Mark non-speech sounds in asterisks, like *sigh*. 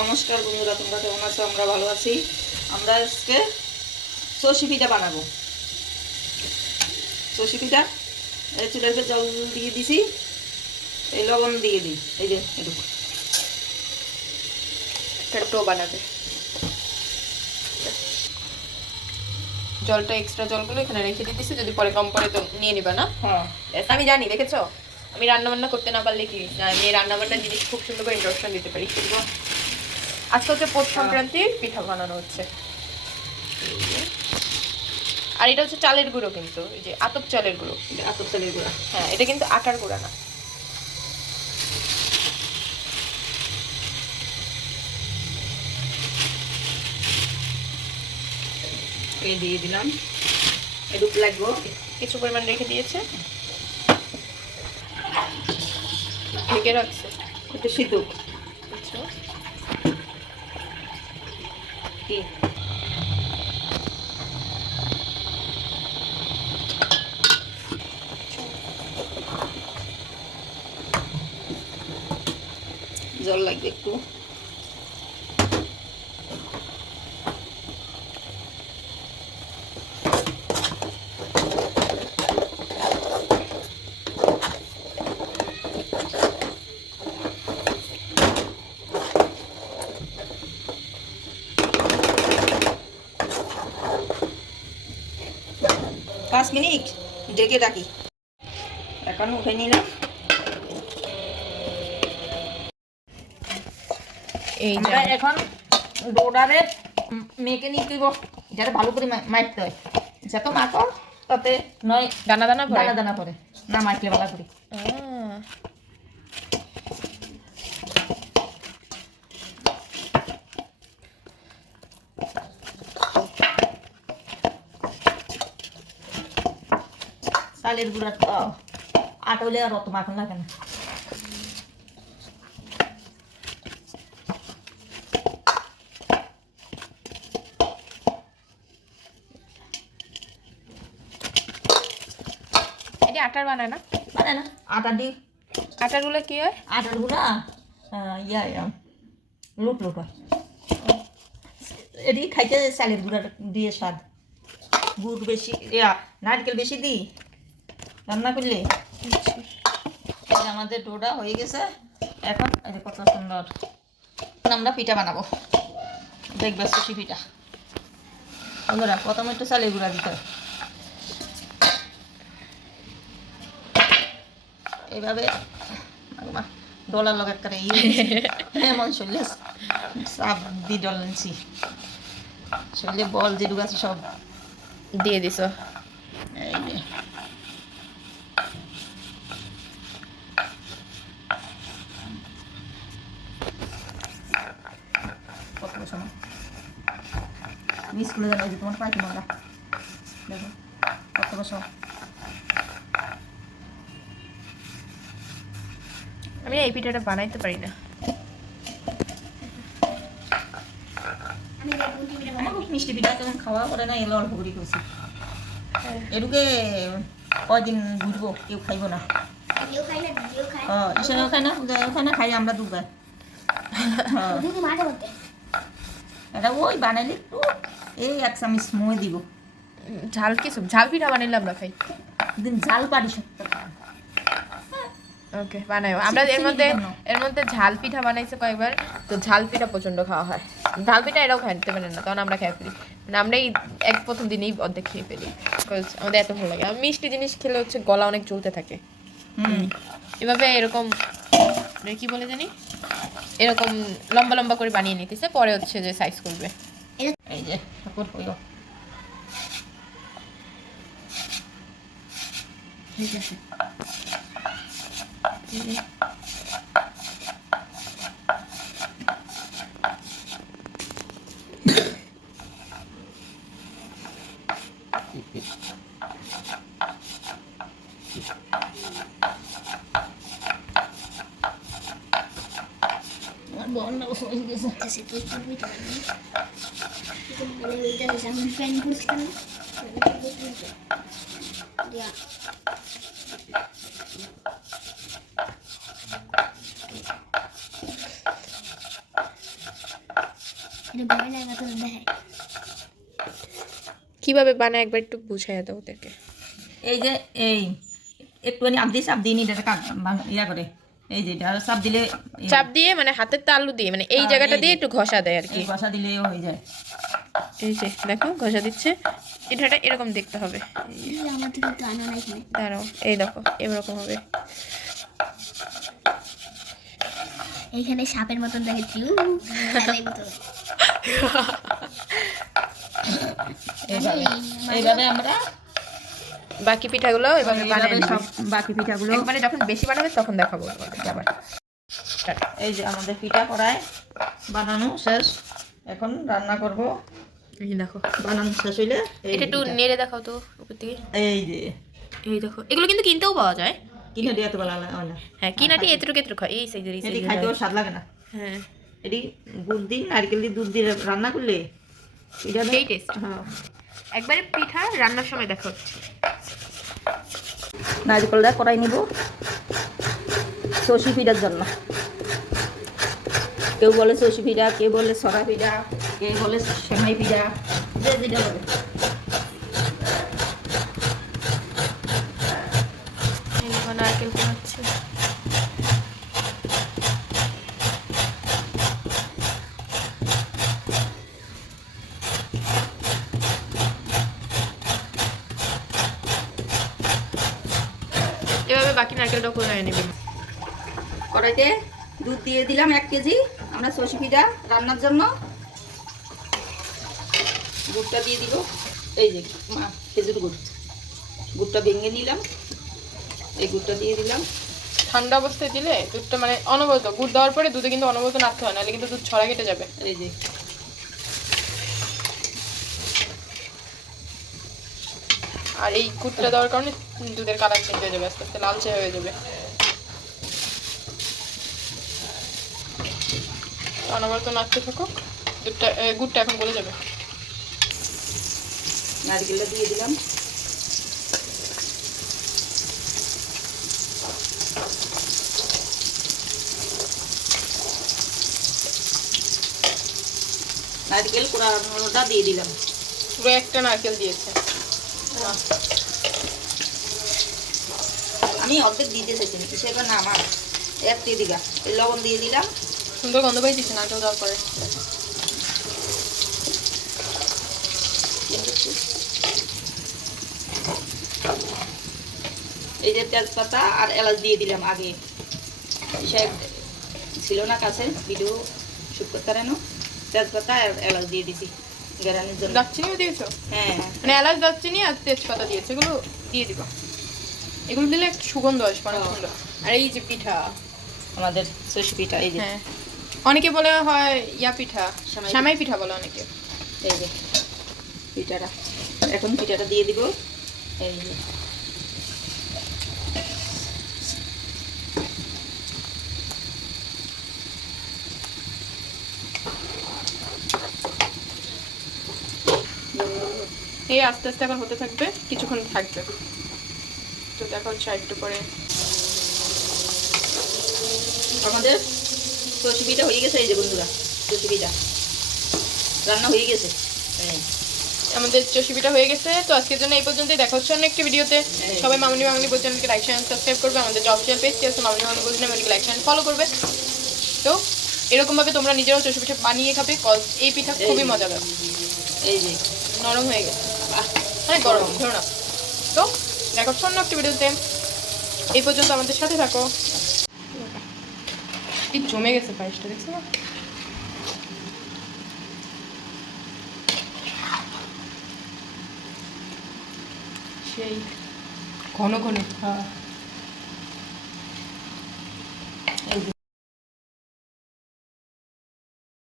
নমস্কার বন্ধুরা তোমরা কেমন আছো? আমরা ভালো আছি। আমরা আজকে সর্ষে পিঠা বানাবো। সর্ষে পিঠা এই চুলাতে জল দিয়ে দিছি। এই লবণ দিয়ে দিই। এই যে এটুকু। একটা বানাবে জলটা এক্সট্রা জলগুলো এখানে রেখে দিতেছি যদি পরে কম পরে তো নিয়ে নিবা না। হ্যাঁ। আমি জানি দেখেছ? আমি রান্নাবান্না করতে না পারলে কি? না, আমি রান্না বান্নার জিনিস খুব সুন্দর করে ইন্ট্রোডাকশন দিতে পারি। আজকে হচ্ছে পৌষ সংক্রান্তির পিঠা বানানো হচ্ছে। আর এটা হচ্ছে চালের গুঁড়ো কিন্তু এই যে আতপ চালের গুঁড়ো। আতপ চালের গুঁড়া। হ্যাঁ এটা কিন্তু আটার গুঁড়া না। এই দিয়ে দিলাম। এটুকু লাগবো। কিছু পরিমাণ রেখে দিয়েছে। ঢেকে রাখছে। একটু সিদ্ধ। আচ্ছা। কি জল লাগবে একটু পাঁচ মিনিট ডেকে রাখি। এখন উঠে নিলাম। এই এখন ডোডারে মেখে দিব যাতে ভালো করে মা- মাখতে হয়। যত মাখো তাতে নয় দানা দানা দানা দানা করে। না মাখলে ভালো করি। চালের গুঁড়া তো আটলে আর অত মাখন লাগে না। আটার বানায় না? মানে না। আটা দি। আটারগুলো কি হয়? আটার গুঁড়া ইয়া ইয়া, লুট লুট হয়। এটি খাইতে চালের গুঁড়া দিয়ে স্বাদ। গুড় বেশি ইয়া নারকেল বেশি দিই রান্না করলে? আমাদের ডোডা হয়ে গেছে। এখন এই যে কত সুন্দর। আমরা পিঠা বানাবো। দেখবে সুশি পিঠা। বন্ধুরা প্রথমে একটু চালের গুঁড়া দিতে এইভাবে ডলার লগে করে *laughs* এমন শরীরে সাপ দি ডল নিছি শরীরে বল যে ঢুকাছি সব। দিয়ে দিছো। এই যে কত সময় মিস করে জানো যে তোমার দেখো কত আমি এই পিঠাটা বানাইতে পারি না মিষ্টি পিঠা খাওয়া করে না এলো অল্প করে করছি এটুকে কয়দিন ঘুরবো কেউ খাইবো না খাই না ভিডিও খাই হ্যাঁ ঈশ্বরেও খাই না পূজাও খাই না খাই আমরা দুবার হ্যাঁ এটা ওই বানাইলে একটু এই এক চামিচ মই দিব। ঝাল কিছু ঝাল পিঠা বানাইলে আমরা খাই। দিন জাল পারি সত্য ওকে বানাই আমরা এর মধ্যে এর মধ্যে ঝাল পিঠা বানাইছে কয়েকবার তো ঝাল পিঠা প্রচণ্ড খাওয়া হয়। ঝাল পিঠা এরাও খাইতে পারে না তখন আমরা খেয়ে ফেলি। মানে আমরা এই এক প্রথম দিনেই অর্ধেক খেয়ে ফেলি আমাদের এত ভালো লাগে। আর মিষ্টি জিনিস খেলে হচ্ছে গলা অনেক চলতে থাকে। হুম। এভাবে এরকম মানে কি বলে জানি? এরকম লম্বা লম্বা করে বানিয়ে নিতেছে পরে হচ্ছে যে সাইজ করবে। এই যে ঠাকুর হইল ঠিক আছে আমার সে তুই করবি তো? মানে ওইটা ফ্যান না কীভাবে বানায় একবার একটু বুঝাই দাও ওদেরকে। এই যে এই একটুখানি আপ দিয়ে চাপ দিয়ে নি এটা ইয়া করে। এই যে এটা চাপ দিলে চাপ দিয়ে মানে হাতের তালু দিয়ে মানে এই হ্যাঁ, জায়গাটা দিয়ে একটু ঘষা দেয় আর কি। কষা দিলেও হয়ে যায়। এই যে দেখো ঘষা দিচ্ছে। পিঠাটা এরকম দেখতে হবে। দাঁড়াও এই দেখো এরকম হবে। এইখানে সাপের মতন দেখে চিউ তালের মতো। এইভাবে এইভাবে আমরা বাকি পিঠাগুলো এভাবে বানাই এইভাবে সব বাকি পিঠাগুলো। মানে যখন বেশি বানাবে তখন দেখাবো আবার এই যে আমাদের পিঠা কড়াই বানানো শেষ। এখন রান্না করব। এই দেখো বানানো শেষ হইলে এটা একটু নেড়ে দেখাও তো উপর থেকে। এই যে। এই দেখো এগুলো কিন্তু কিনতেও পাওয়া যায়। কিনে দিয়ে এত ভালো হয় না। হ্যাঁ কিনাটি এতটুকু এতটুকু হয়। এই সাইজের এই সাইজের খাইতেও স্বাদ লাগে না। হ্যাঁ। এটি গুড় দিয়ে নারকেল দিয়ে দুধ দিয়ে রান্না করলে এটা সেই টেস্ট হ্যাঁ। একবারে পিঠা রান্নার সময় দেখা হচ্ছে। নারকেলটা করাই নিব। সর্ষে পিঠার জন্য। কেউ বলে সর্ষে পিঠা কেউ বলে সরা পিঠা কেউ বলে সেমাই পিঠা যে যেটা বলে। বাকি নারকেলটা করে নেবে? কড়াইতে দুধ দিয়ে দিলাম এক কেজি আমরা সর্ষে পিঠা রান্নার জন্য। গুড়টা দিয়ে দিব। এই যে মা খেজুর গুড়। গুড়টা ভেঙে নিলাম। এই গুড়টা দিয়ে দিলাম। ঠান্ডা অবস্থায় দিলে দুধটা মানে অনবরত গুড় দেওয়ার পরে দুধে কিন্তু অনবরত নাড়তে হয় নাহলে কিন্তু দুধ ছড়া কেটে যাবে। এই যে আর এই গুড়টা দেওয়ার কারণে দুধের কালার চেঞ্জ হয়ে যাবে আস্তে আস্তে লালচে হয়ে যাবে। অনবরত নাড়তে থাকো দুধটা গুড়টা এখন গলে যাবে। নারকেলটা দিয়ে দিলাম। নারকেল কোড়ানোটা দিয়ে দিলাম। পুরো একটা নারকেল দিয়েছে। আমি অর্ধেক দিতে চাইছি না কিসের না আমার একটি দিবা এই লবণ দিয়ে দিলাম। সুন্দর গন্ধ পাইছিস নারকেল দেওয়ার পরে। এই যে তেজপাতা আর এলাচ দিয়ে দিলাম আগে। ছিল না কাছে ভিডিও শুট করতে তেজপাতা আর এলাচ দিয়ে দিছি। গেরানির জন্য। দারচিনিও দিয়েছ? হ্যাঁ। মানে এলাচ দারচিনি আর তেজপাতা দিয়েছ এগুলো দিয়ে দিবা। এগুলো দিলে একটু সুগন্ধ আসবে অনেক সুন্দর। আর এই যে পিঠা আমাদের সর্ষে পিঠা এই যে। হ্যাঁ। অনেকে বলে হয় ইয়া পিঠা। সামাই পিঠা বলে অনেকে। এই যে পিঠাটা। এখন পিঠাটা দিয়ে দিব। এই যে। আস্তে আস্তে এখন হতে থাকবে কিছুক্ষণ থাকবে। তো দেখো হচ্ছে একটু পরে। আমাদের পিঠা হয়ে গেছে এই যে বন্ধুরা পিঠা রান্না হয়ে গেছে। হ্যাঁ। আমাদের চষিপিটা হয়ে গেছে তো আজকের জন্য এই পর্যন্তই। দেখা হচ্ছে অন্য একটি ভিডিওতে। সবাই মামনি বাঙালি চ্যানেলকে লাইক শেয়ার সাবস্ক্রাইব করবে। আমাদের জব চ্যানেল পেজটি আছে মামনি বাঙালি বলছেন আমাদেরকে লাইক শেয়ার ফলো করবে। তো এরকমভাবে তোমরা নিজেরাও চষি পিঠা বানিয়ে খাবে কজ এই পিঠা খুবই মজাদার। এই যে। নরম হয়ে গেছে। হ্যাঁ গরম, ধরো না। তো, দেখো একটি ভিডিওতে। এই পর্যন্ত আমাদের সাথে থাকো। কি জমে গেছে পায়েসটা, দেখছ না? সেই ঘন ঘন হ্যাঁ।